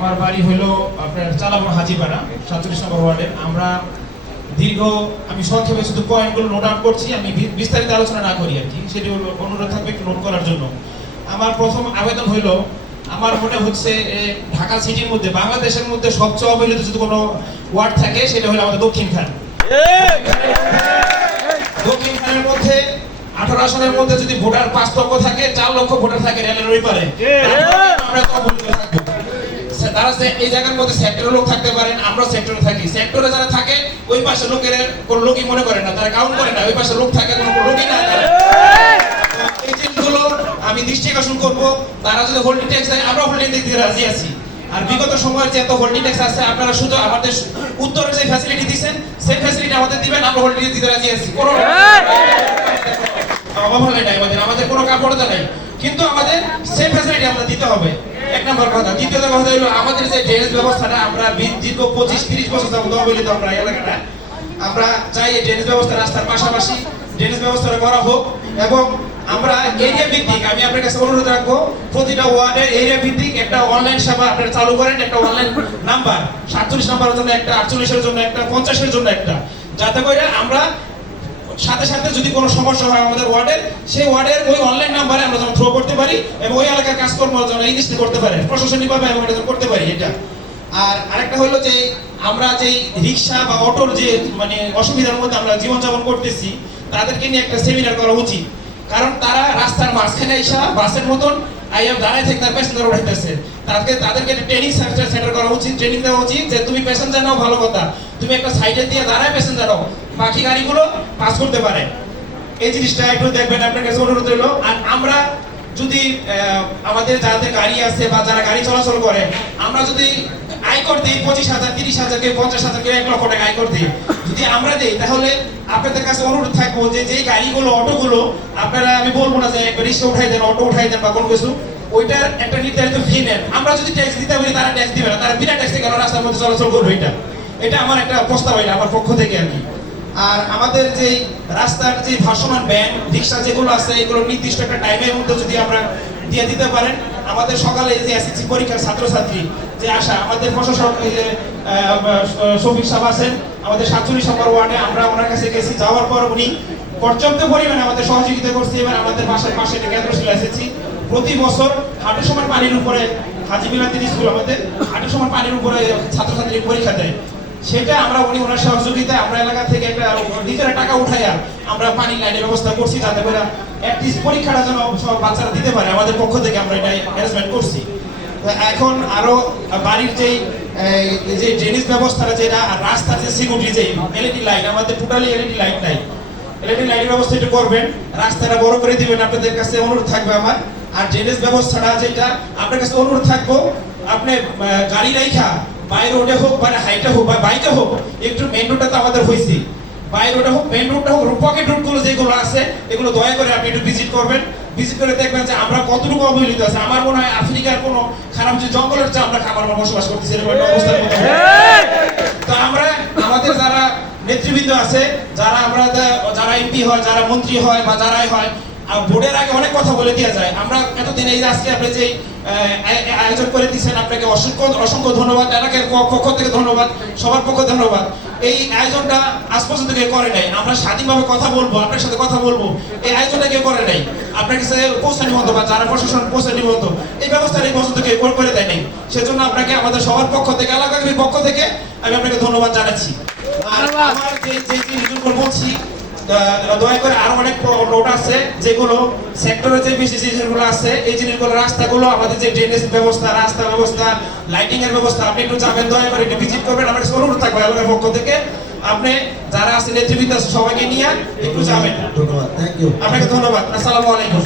আমার বাড়ি হলো আপনার চালাবন হাজিপাড়া, সাতচল্লিশ নম্বর ওয়ার্ডের আমরা দীর্ঘ, আমি সংক্ষেপে শুধু পয়েন্টগুলো নোট আউট করছি, আমি বিস্তারিত আলোচনা না করি আর কি। সেটি অনুরোধ থাকবে একটু নোট করার জন্য। আমার প্রথম আবেদন হলো, আমার মনে হচ্ছে ঢাকা সিটির মধ্যে, বাংলাদেশের মধ্যে সবচেয়ে অবহেলিত যদি কোনো ওয়ার্ড থাকে, সেটা হলো আমাদের দক্ষিণ খান। দক্ষিণ খানের মধ্যে আঠারো আসনের মধ্যে যদি ভোটার পাঁচ লক্ষ থাকে, চার লক্ষ ভোটার থাকে, রেলের ওই পারে। আমরা তো থাকব। তারা এই জায়গার মধ্যে সেক্টরের লোক থাকতে পারেন, আমরা সেক্টরে থাকি। সেক্টরে যারা থাকে, ওই পাশে লোকের কোনো লোকই মনে করে না, তারা কাউন্ট করে না, ওই পাশে লোক থাকে, কোনো লোকই না এই জিনিসগুলো আমি দৃষ্টি আকর্ষণ করব। তারা যদি হোল্ডিং ট্যাক্স দেয়, আমরা হোল্ডিং দিতে রাজি আছি। আর বিগত সময়ের যে এত হোল্ডিং ট্যাক্স আছে, আপনারা শুধু আমাদের উত্তরের যে ফ্যাসিলিটি দিচ্ছেন সেই ফ্যাসিলিটি আমাদের দিবেন, আমরা হোল্ডিং দিতে রাজি আছি। কোনো অবহেলা নাই আমাদের আমাদের কোনো কাপড়তা নাই। কিন্তু আমাদের সেই ফ্যাসিলিটি আমরা দিতে হবে। এক নম্বর কথা দ্বিতীয় কথা হলো আমাদের যে ড্রেনেজ ব্যবস্থাটা, আমরা দীর্ঘ পঁচিশ তিরিশ বছর যাবত অবহেলিত আমরা এলাকাটা। আমরা চাই এই ড্রেনেজ ব্যবস্থা রাস্তার পাশাপাশি ড্রেনেজ ব্যবস্থাটা করা হোক এবং আমরা এরিয়া ভিত্তিক, আমি আপনার কাছে অনুরোধ রাখব, প্রতিটা ওয়ার্ডে এরিয়া ভিত্তিক একটা অনলাইন সেবা আপনারা চালু করেন, একটা অনলাইন নাম্বার সাতচল্লিশ নাম্বারের জন্য একটা, আটচল্লিশের জন্য একটা, পঞ্চাশের জন্য একটা। যাতে করে আমরা সাথে সাথে যদি কোনো সমস্যা হয় আমাদের ওয়ার্ডের, সেই ওয়ার্ডের ওই অনলাইন নাম্বারে আমরা যেন থ্রো করতে পারি এবং ওই এলাকার কাজকর্ম যেন দৃষ্টি করতে পারে, প্রশাসনিকভাবে আমরা এটা করতে পারি এটা। আর আরেকটা হলো যে, আমরা যেই রিক্সা বা অটোর যে মানে অসুবিধার মধ্যে আমরা জীবনযাপন করতেছি, তাদেরকে নিয়ে একটা সেমিনার করা উচিত। রাস্তার মাঝখানে এসে বাসের মতন আইয়া দাঁড়ায় থেকে তার প্যাসেঞ্জার উঠাইতেছে। তাদেরকে তাদেরকে ট্রেনিং সেন্টার সেন্টার করা উচিত ট্রেনিং দেওয়া উচিত যে তুমি প্যাসেঞ্জার নাও, ভালো কথা। তুমি একটা সাইডে দিয়ে দাঁড়ায় প্যাসেঞ্জার নাও। বাকি গাড়িগুলো পাস করতে পারে। এই জিনিসটা একটু দেখবেন, আপনার কাছে অনুরোধ রইল। আর আমরা যদি আমাদের যাদের গাড়ি আছে বা যারা গাড়ি চলাচল করে, আমরা যদি দিই, পঁচিশ হাজার, তিরিশ হাজার কেউ পঞ্চাশ হাজার কেউ এক লক্ষ টাকা আয়কর দিই। যদি আমরা দিই, তাহলে আপনাদের কাছে অনুরোধ থাকব যে যে গাড়িগুলো, অটোগুলো, আপনারা, আমি বলব না যে রিক্সা উঠাই দেন, অটো উঠাই দেন বা কোনো কিছু, ওইটার একটা নির্ধারিত ফি নেন। আমরা যদি ট্যাক্স দিতে বলি তারা ট্যাক্স দিবে না। তারা বিনা ট্যাক্সে কেন রাস্তার মধ্যে চলাচল করবে এটা। এটা আমার একটা প্রস্তাব এটা আমার পক্ষ থেকে আর কি। আর আমাদের যে রাস্তার যে ভাসমান ব্যান রিক্সা যেগুলো আছে, এগুলো নির্দিষ্ট একটা টাইমের মধ্যে যদি আমরা দিয়ে দিতে পারেন আমাদের সকালে যে এসএসসি পরীক্ষার ছাত্রছাত্রী যে আশা আমাদের যে শফিক সাহেব আছেন, আমাদের সাতচল্লিশ নম্বর ওয়ার্ডে আমরা ওনার কাছে গেছি। যাওয়ার পর উনি পর্যাপ্ত পরিমাণে আমাদের সহযোগিতা করছে। এবার আমাদের বাসার পাশে একটা এসেছি। প্রতি বছর হাঁটু সমান পানির উপরে, হাজি বিলাতির স্কুল আমাদের হাঁটু সমান পানির উপরে ছাত্রছাত্রী পরীক্ষা দেয়। সেটা আমরা উনি ওনার সহযোগিতায় আমরা এলাকা থেকে একটা নিজেরা টাকা উঠাইয়া আমরা পানি লাইনের ব্যবস্থা করছি যাতে করে অ্যাটলিস্ট পরীক্ষাটা যেন বাচ্চারা দিতে পারে। আমাদের পক্ষ থেকে আমরা এটা অ্যারেঞ্জমেন্ট করছি। এখন আরও বাড়ির যেই যে ড্রেনেজ ব্যবস্থাটা যেটা আর রাস্তার যে সিকিউরিটি যে এলইডি লাইট আমাদের টোটালি এলইডি লাইট নাই। এলইডি লাইটের ব্যবস্থা একটু করবেন। রাস্তাটা বড় করে দিবেন, আপনাদের কাছে অনুরোধ থাকবে আমার। আর ড্রেনেজ ব্যবস্থাটা যেটা, আপনার কাছে অনুরোধ থাকব, আপনি গাড়ি রাইখা বাই রোডে হোক বা হাইটে হোক বা বাইকে হোক একটু মেন রোডটা তো আমাদের হয়েছে। বাই রোডে হোক মেন রোডটা হোক পকেট রোডগুলো যেগুলো আছে এগুলো দয়া করে আপনি একটু ভিজিট করবেন। ভিজিট করে দেখবেন যে আমরা কতটুকু অবহেলিত আছে। আমার মনে হয় আফ্রিকার কোনো খারাপ যে জঙ্গলের চেয়ে আমরা খাবার বসবাস করতেছি এরকম একটা অবস্থার মধ্যে তো আমরা আমাদের যারা নেতৃবৃন্দ আছে যারা আমরা যারা এমপি হয় যারা মন্ত্রী হয় বা যারাই হয় আর ভোটের আগে অনেক কথা বলে দেওয়া যায় আমরা এতদিন এই আজকে আপনি যে আয়োজন করে দিচ্ছেন আপনাকে অসংখ্য অসংখ্য ধন্যবাদ এলাকার পক্ষ থেকে ধন্যবাদ সবার পক্ষ ধন্যবাদ এই আয়োজনটা আজ পর্যন্ত কেউ করে নাই আমরা স্বাধীনভাবে কথা বলব আপনার সাথে কথা বলব এই আয়োজনটা কেউ করে নাই আপনার কাছে পৌঁছানি মতো বা যারা প্রশাসন পৌঁছানি মতো এই ব্যবস্থাটা এই পর্যন্ত কেউ করে- দেয় নাই সেজন্য আপনাকে আমাদের সবার পক্ষ থেকে এলাকার পক্ষ থেকে আমি আপনাকে ধন্যবাদ জানাচ্ছি আর আমার যে যে জিনিসগুলো বলছি দয়া করে আরও অনেক নোট আছে যেগুলো সেক্টরে যে বেশি জিনিসগুলো আছে এই জিনিসগুলো রাস্তাগুলো আমাদের যে ড্রেনেজ ব্যবস্থা রাস্তা ব্যবস্থা লাইটিং এর ব্যবস্থা আপনি একটু যাবেন দয়া করে একটু ভিজিট করবেন আমার অনুরোধ থাকবে এলাকার পক্ষ থেকে। আপনি যারা আছে নেতৃবৃন্দ সবাইকে নিয়ে একটু যাবেন। ধন্যবাদ থ্যাংক ইউ আপনাকে ধন্যবাদ আসসালামু আলাইকুম।